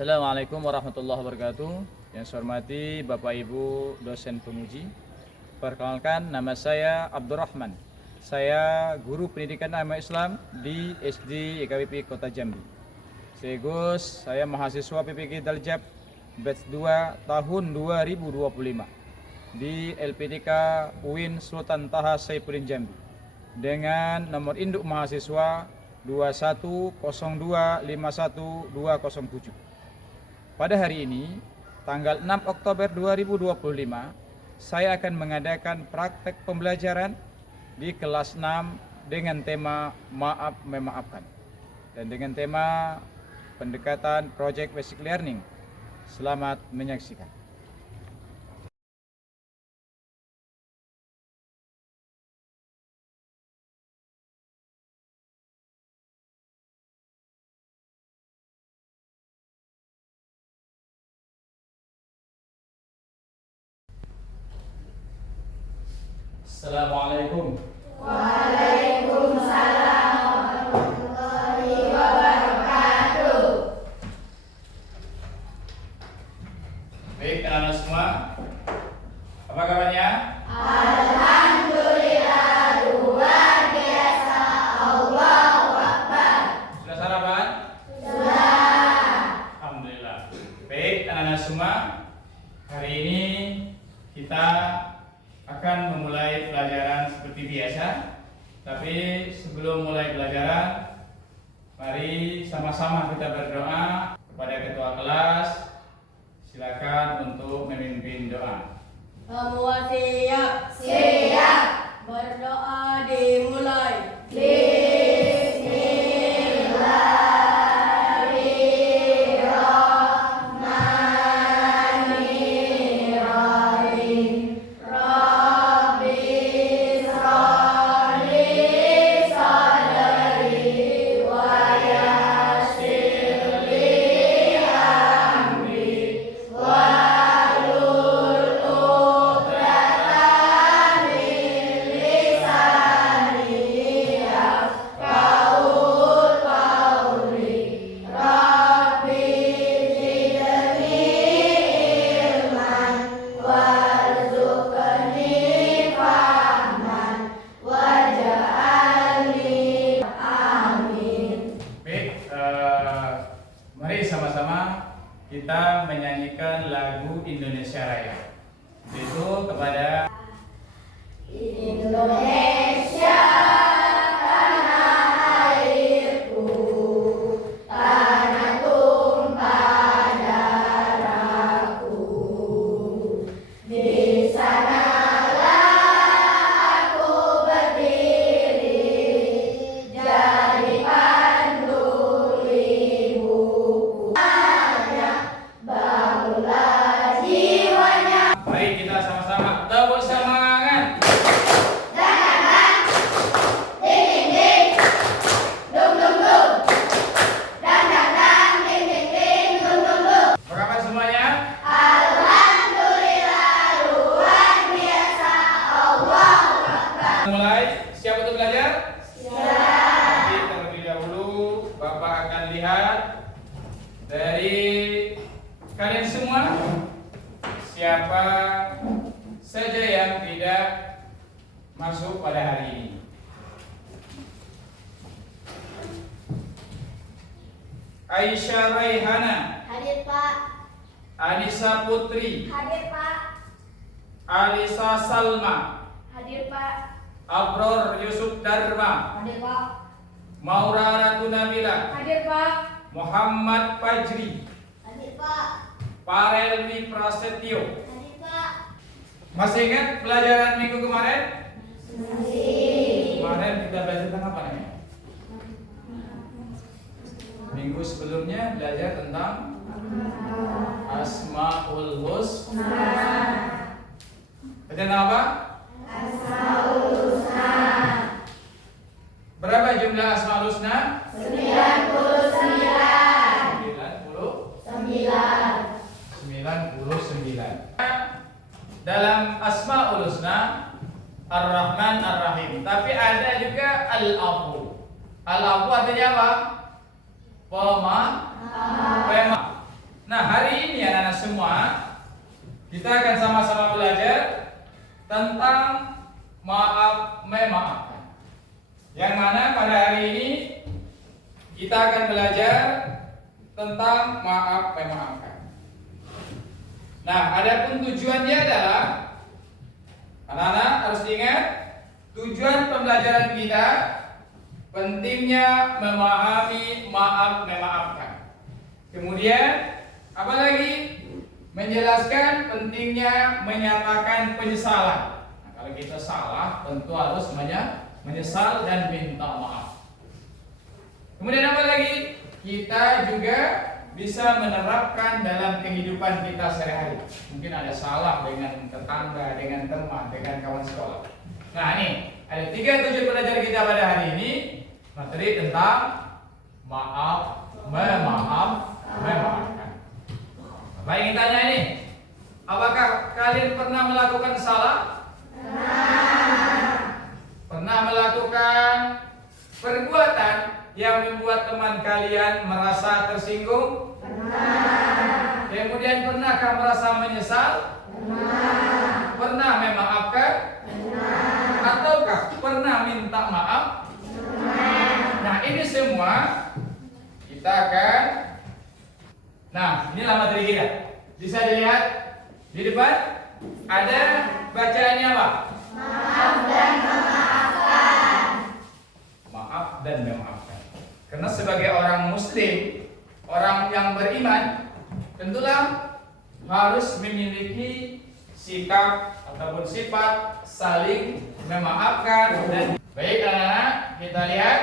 Assalamualaikum warahmatullahi wabarakatuh. Yang saya hormati Bapak Ibu dosen penguji. Perkenalkan, nama saya Abdurrahman. Saya guru pendidikan agama Islam di SD IKWP Kota Jambi. Sekaligus saya mahasiswa PPG Daljab batch 2 tahun 2025 di LPDK UIN Sultan Taha Saifuddin Jambi dengan nomor induk mahasiswa 21025127. Pada hari ini, tanggal 6 Oktober 2025, saya akan mengadakan praktek pembelajaran di kelas 6 dengan tema Maaf Memaafkan dan dengan tema pendekatan Project Basic Learning. Selamat menyaksikan. Assalamualaikum. Waalaikumsalam warahmatullahi wabarakatuh. Baik anak-anak semua, apa kabarnya? Alhamdulillah luar biasa. Allahu Akbar. Sudah sarapan? Sudah. Alhamdulillah. Baik anak-anak semua, hari ini kita akan memulai pelajaran seperti biasa. Tapi sebelum mulai pelajaran, mari sama-sama kita berdoa kepada ketua kelas. Silakan untuk memimpin doa. Semua siap? Siap. Berdoa dimulai. Bismillahirrahmanirrahim. Rabbi sholli sadri wa yassir li amri wahlul 'uqdatam min lisani yafqahu qawli. Rabbi zidni ilman warzuqni fahman waj'alni amin. Baik, mari sama-sama kita menyanyikan lagu Indonesia Raya. Itu kepada Indonesia tanah airku, tanah tumpah darahku. Di sanalah aku berdiri, jadi pandu ibuku. Bangunlah jiwanya. mari kita sama-sama tepuk semangat. Ding ding ding, dung dung dung, dang dang dang, ding ding ding, dung dung dung. Apa kabar semuanya? Alhamdulillah luar biasa. Allahu Akbar. Mulai, siap untuk belajar? Siap. Jadi terlebih dahulu Bapak akan lihat dari kalian semua siapa saja yang tidak masuk pada hari ini. Aisyah Raihana, Hadir Pak. Anissa Putri, Hadir Pak. Alisa Salma, Hadir Pak. Abror Yusuf Dharma, Hadir Pak. Maura Ratu Nabila, Hadir Pak. Muhammad Fajri, Hadir Pak. Parelwi Prasetyo. Hadir Pak. Masih ingat pelajaran minggu kemarin? Masih. Kemarin kita belajar tentang apa nih? Minggu sebelumnya belajar tentang Asmaul Husna. Belajar tentang apa? Asmaul Husna. Berapa jumlah Asmaul Husna? 99. 99. Dalam Asmaul Husna Ar-Rahman Ar-Rahim. Tapi ada juga Al-Afu. Al-Afu artinya apa? Pema. Nah, hari ini anak-anak semua kita akan sama-sama belajar tentang maaf memaafkan. Yang mana pada hari ini kita akan belajar tentang maaf memaafkan. Nah, adapun tujuannya adalah anak-anak harus diingat, tujuan pembelajaran kita pentingnya memahami maaf memaafkan. Kemudian apa lagi? Menjelaskan pentingnya menyatakan penyesalan. Nah, kalau kita salah tentu harus menyesal dan minta maaf. Kemudian apa lagi? Kita juga bisa menerapkan dalam kehidupan kita sehari-hari. Mungkin ada salah dengan tetangga, dengan teman, dengan kawan sekolah. Nah, ini ada 3 tujuan belajar kita pada hari ini. Materi tentang maaf, memaafkan. Bapak ingin tanya ini, apakah kalian pernah melakukan salah? Pernah melakukan perbuatan yang membuat teman kalian merasa tersinggung? Kemudian pernahkah merasa menyesal? Pernah memaafkan? Ataukah pernah minta maaf? Nah, ini semua kita akan. Nah, inilah materi kita. Bisa dilihat di depan ada bacaannya apa? Maaf dan memaafkan. Maaf dan memaafkan. Karena sebagai orang muslim, orang yang beriman, tentulah harus memiliki sikap ataupun sifat saling memaafkan. Dan baik anak-anak, kita lihat.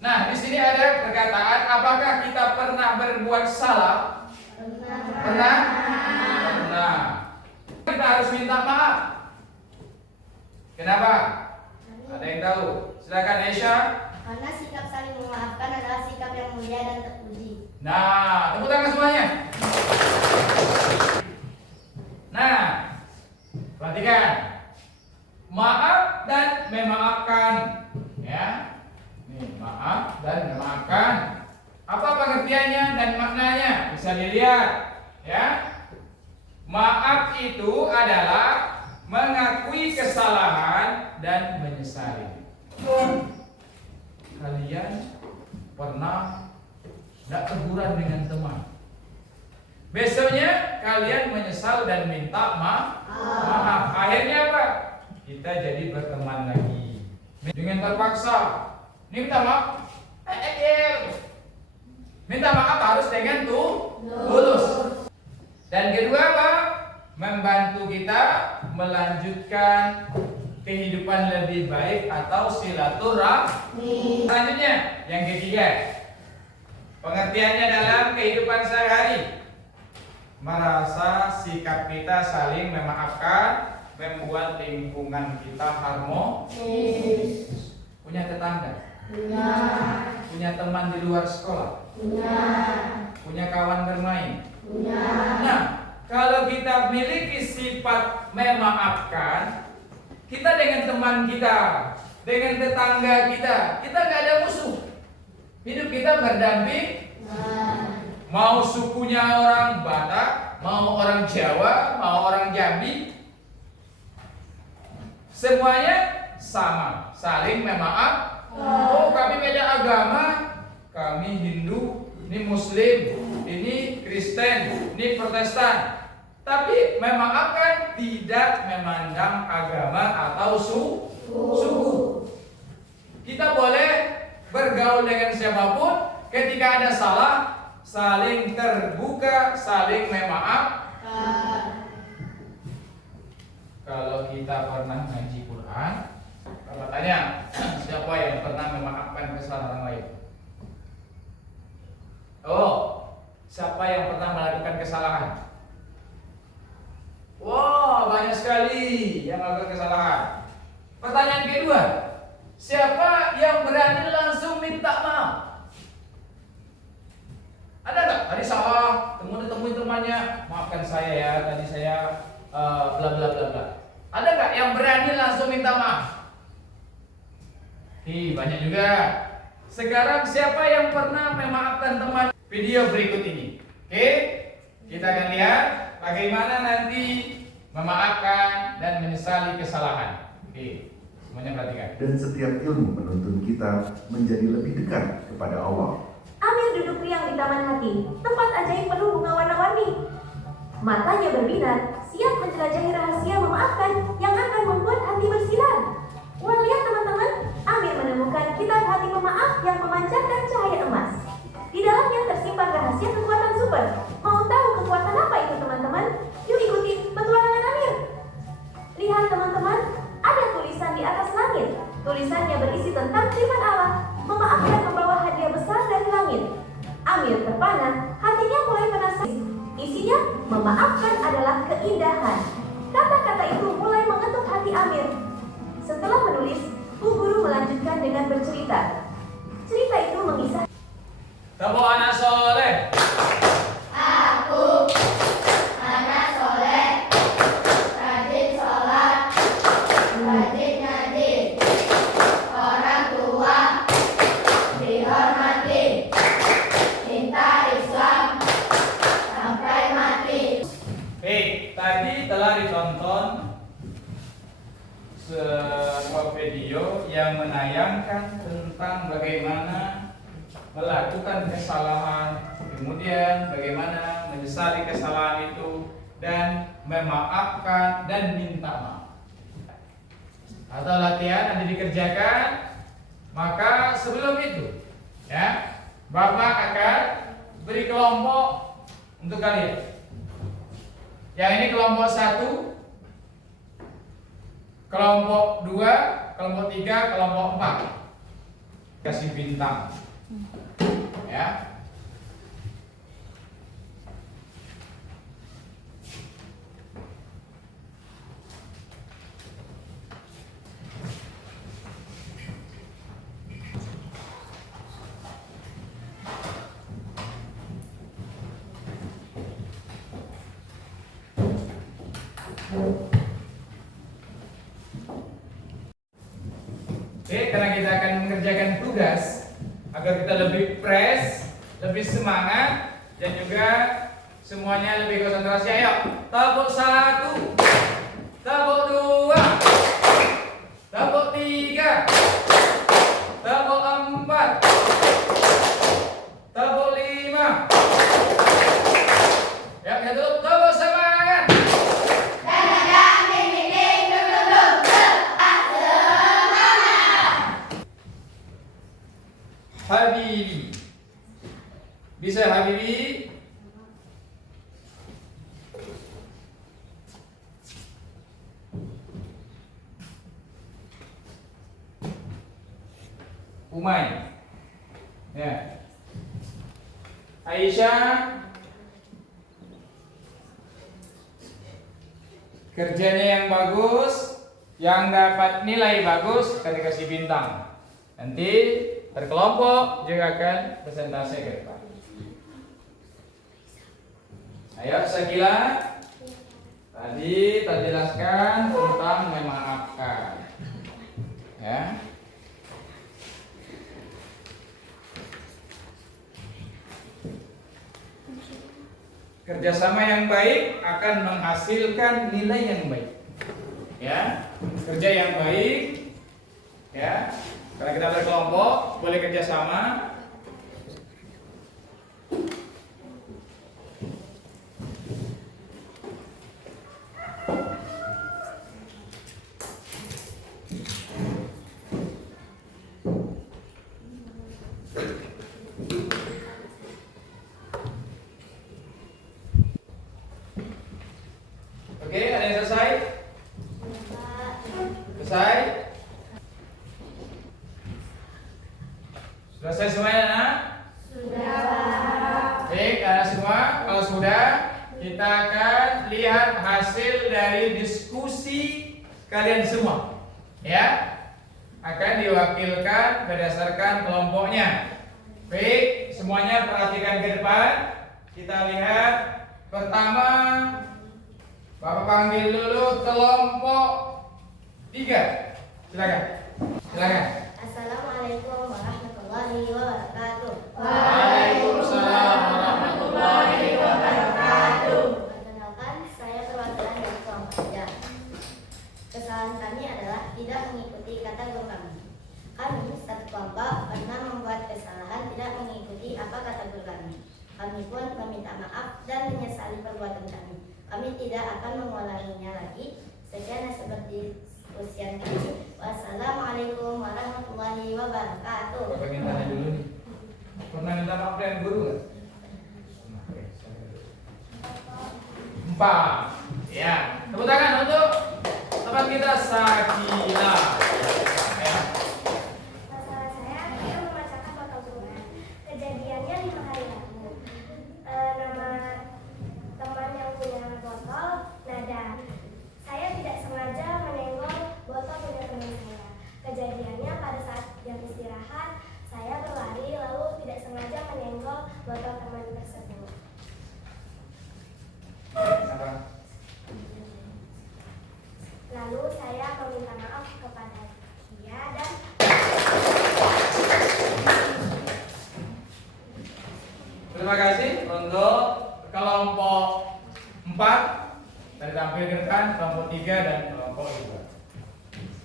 Nah, di sini ada perkataan, apakah kita pernah berbuat salah? Pernah? Pernah. Kita harus minta maaf. Kenapa? Ada yang tahu? Silakan Aisyah. Karena sikap saling memaafkan adalah sikap yang mulia dan terpuji. Nah, tepuk tangan semuanya. Nah, perhatikan. Maaf dan memaafkan. Ya. Nih, maaf dan memaafkan. Apa pengertiannya dan maknanya? Bisa dilihat, ya. Maaf itu adalah mengakui kesalahan dan menyesali. Kalian pernah tidak teguran dengan teman. Besoknya kalian menyesal dan minta maaf. Akhirnya apa? Kita jadi berteman lagi. Dengan terpaksa. Ini minta maaf. Minta maaf harus dengan tulus. Dan kedua apa? Membantu kita melanjutkan kehidupan lebih baik atau silaturahmi. Selanjutnya, yang ketiga, pengertiannya dalam kehidupan sehari-hari. Merasa sikap kita saling memaafkan membuat lingkungan kita harmonis. Punya tetangga? Punya teman di luar sekolah? Punya kawan bermain? Nah, kalau kita miliki sifat memaafkan, kita dengan teman kita, dengan tetangga kita nggak ada musuh. Hidup kita berdamping. Mau sukunya orang Batak, mau orang Jawa, mau orang Jambi, semuanya sama, saling memaaf. Oh, kami beda agama, kami Hindu, ini Muslim, ini Kristen, ini Protestan. Tapi memaafkan tidak memandang agama atau suku. Kita boleh bergaul dengan siapapun, ketika ada salah, saling terbuka, saling memaafkan. Kalau kita pernah ngaji Quran, kalau tanya siapa yang pernah memaafkan kesalahan orang lain? Oh, siapa yang pernah melakukan kesalahan? Wow, banyak sekali yang melakukan kesalahan. Pertanyaan kedua, siapa yang berani langsung minta maaf? Ada nggak? Tadi salah, temuin temannya, maafkan saya ya, tadi saya bla bla bla bla. Ada nggak yang berani langsung minta maaf? Banyak juga. Sekarang siapa yang pernah memaafkan teman? Video berikut ini. Oke? kita akan lihat bagaimana nanti memaafkan dan menyesali kesalahan. Oke, semuanya perhatikan. Dan setiap ilmu menuntun kita menjadi lebih dekat kepada Allah. Amir duduk riang di taman hati, tempat ajaib penuh bunga warna-warni. Matanya berbinar, siap menjelajahi rahasia memaafkan yang akan membuat hati bersinar. Wah, lihat teman-teman, Amir menemukan kitab hati pemaaf yang memancarkan cahaya emas. Di dalamnya tersimpan rahasia kekuatan super. Mau tahu kekuatan apa itu, teman-teman? Yuk ikuti petualangan Amir. Lihat teman-teman, ada tulisan di atas langit. Tulisannya berisi tentang firman Allah, memaafkan membawa hadiah besar dari langit. Amir terpana, hatinya mulai penasaran. Isinya, memaafkan adalah keindahan. Kata-kata itu mulai mengetuk hati Amir. Setelah menulis, Bu Guru melanjutkan dengan bercerita. Cerita itu mengisah. Tepuk anak soleh. Aku anak soleh, rajin sholat, rajin ngaji, orang tua dihormati, cinta Islam sampai mati. Baik, tadi telah ditonton sebuah video yang menayangkan tentang bagaimana melakukan kesalahan, kemudian bagaimana menyesali kesalahan itu dan memaafkan dan minta maaf. Atau latihan nanti dikerjakan, maka sebelum itu ya, Bapak akan beri kelompok untuk kalian. Yang ini kelompok 1, kelompok 2, kelompok 3, kelompok 4. Kasih bintang. Ya. Oke, karena kita akan mengerjakan tugas agar kita lebih fresh, lebih semangat, dan juga semuanya lebih konsentrasi. Ayo, tepuk 1, tepuk 2, tepuk 3, tepuk 4, tepuk 5. Ya, tepuk semangat. Habibi. Bisa Habibi? Umay. Ya. Aisyah. Kerjanya yang bagus, yang dapat nilai bagus akan dikasih bintang. Nanti berkelompok juga akan presentasi ke depan. Ayo, Sakila. Tadi terjelaskan tentang memaafkan. Ya. Kerjasama yang baik akan menghasilkan nilai yang baik. Ya, kerja yang baik. Ya. Karena kita berkelompok, boleh kerjasama. Oke, ada yang selesai? Selesai? Selesai semuanya, nak? Sudah, Pak. Baik, anak semua, kalau sudah, kita akan lihat hasil dari diskusi kalian semua. Ya, akan diwakilkan berdasarkan kelompoknya. Baik, semuanya perhatikan ke depan. Kita lihat pertama, Bapak panggil dulu kelompok 3. Silakan. Silakan. Assalamualaikum warahmatullahi wabarakatuh. Waalaikumsalam warahmatullahi wabarakatuh. Kami pun meminta maaf dan menyesali perbuatan kami. Kami tidak akan mengulanginya lagi. Sekian seperti usian kami. Wassalamualaikum warahmatullahi wabarakatuh. Pengen tanya dulu nih. Pernah minta maaf dengan guru nggak? 4. Ya, tepuk tangan untuk teman kita Sakila. Ya. Masalah saya membacakan bakal Quran. Kejadiannya 5 hari lalu. Nama teman yang punya botol Nada. Saya tidak sengaja menyenggol botol punya teman saya. Kejadiannya pada saat jam istirahat, saya berlari lalu tidak sengaja menyenggol botol teman tersebut. Lalu saya meminta maaf kepada dia dan Terima kasih untuk kelompok 4 dari tampilkan kelompok 3 dan kelompok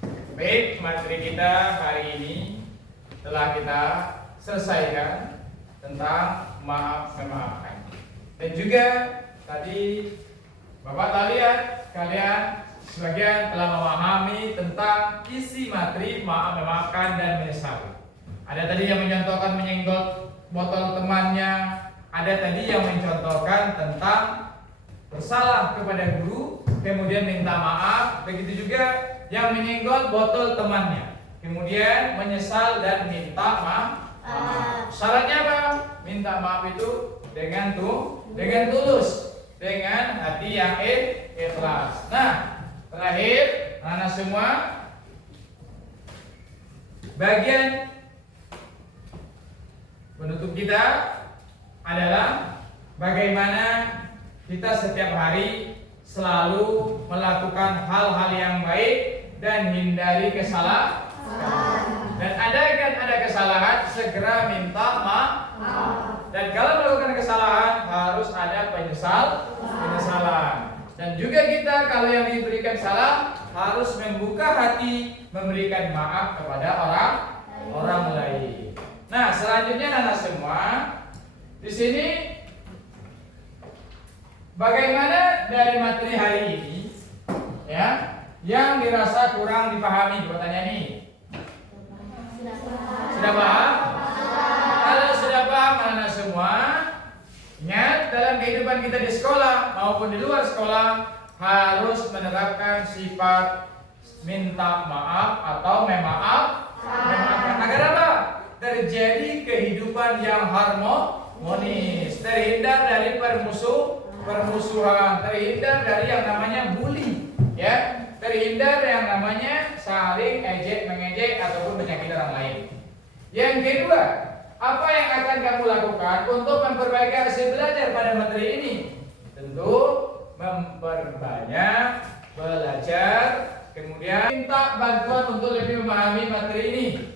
2. Baik, materi kita hari ini telah kita selesaikan tentang maaf memaafkan. Dan juga tadi Bapak tak lihat kalian sebagian telah memahami tentang isi materi maaf memaafkan dan menyesal. Ada tadi yang mencontohkan menyenggol botol temannya, ada tadi yang mencontohkan tentang bersalah kepada guru, kemudian minta maaf, begitu juga yang menyenggol botol temannya, kemudian menyesal dan minta maaf. Syaratnya apa? Minta maaf itu dengan tulus, dengan hati yang ikhlas. Nah, terakhir, anak semua, bagian penutup kita adalah bagaimana kita setiap hari selalu melakukan hal-hal yang baik dan hindari kesalahan. Dan ada kesalahan, segera minta maaf. Dan kalau melakukan kesalahan harus ada penyesalan. Dan juga kita kalau yang diberikan salah harus membuka hati memberikan maaf kepada orang lain. Nah, selanjutnya anak semua, di sini bagaimana dari materi hari ini, ya, yang dirasa kurang dipahami? Coba tanya nih. Sudah paham? Kalau sudah paham anak semua, ingat dalam kehidupan kita di sekolah maupun di luar sekolah harus menerapkan sifat minta maaf atau memaafkan. Agar apa? Terjadi kehidupan yang harmonis, terhindar dari permusuhan, terhindar dari yang namanya bully, ya, terhindar yang namanya saling ejek-mengejek ataupun menyakiti orang lain. Yang kedua, apa yang akan kamu lakukan untuk memperbaiki hasil belajar pada materi ini? Tentu memperbanyak belajar, kemudian minta bantuan untuk lebih memahami materi ini.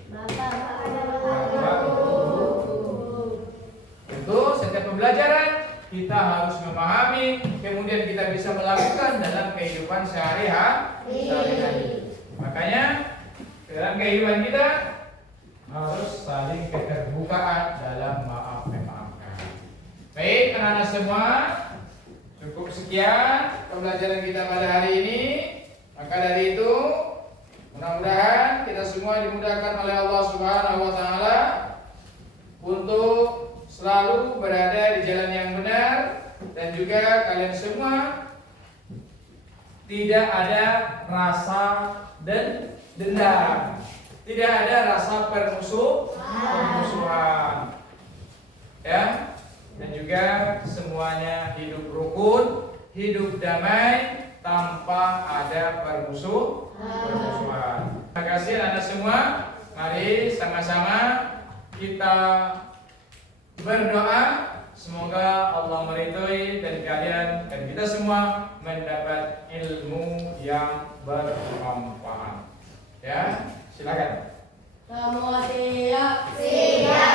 Tentu setiap pembelajaran kita harus memahami, kemudian kita bisa melakukan dalam kehidupan sehari-hari. Makanya dalam kehidupan kita harus saling keterbukaan dalam maaf memaafkan. Baik anak-anak semua, cukup sekian pembelajaran kita pada hari ini. Maka dari itu mudah-mudahan kita semua dimudahkan oleh Allah Subhanahu wa taala untuk selalu berada di jalan yang benar, dan juga kalian semua tidak ada rasa dendam, tidak ada rasa permusuhan, ya, dan juga semuanya hidup rukun, hidup damai tanpa ada permusuhan. Terima kasih anak semua. Mari sama-sama kita berdoa semoga Allah meridhoi dan kalian dan kita semua mendapat ilmu yang bermanfaat. Ya, silakan. Semua siap. Siap.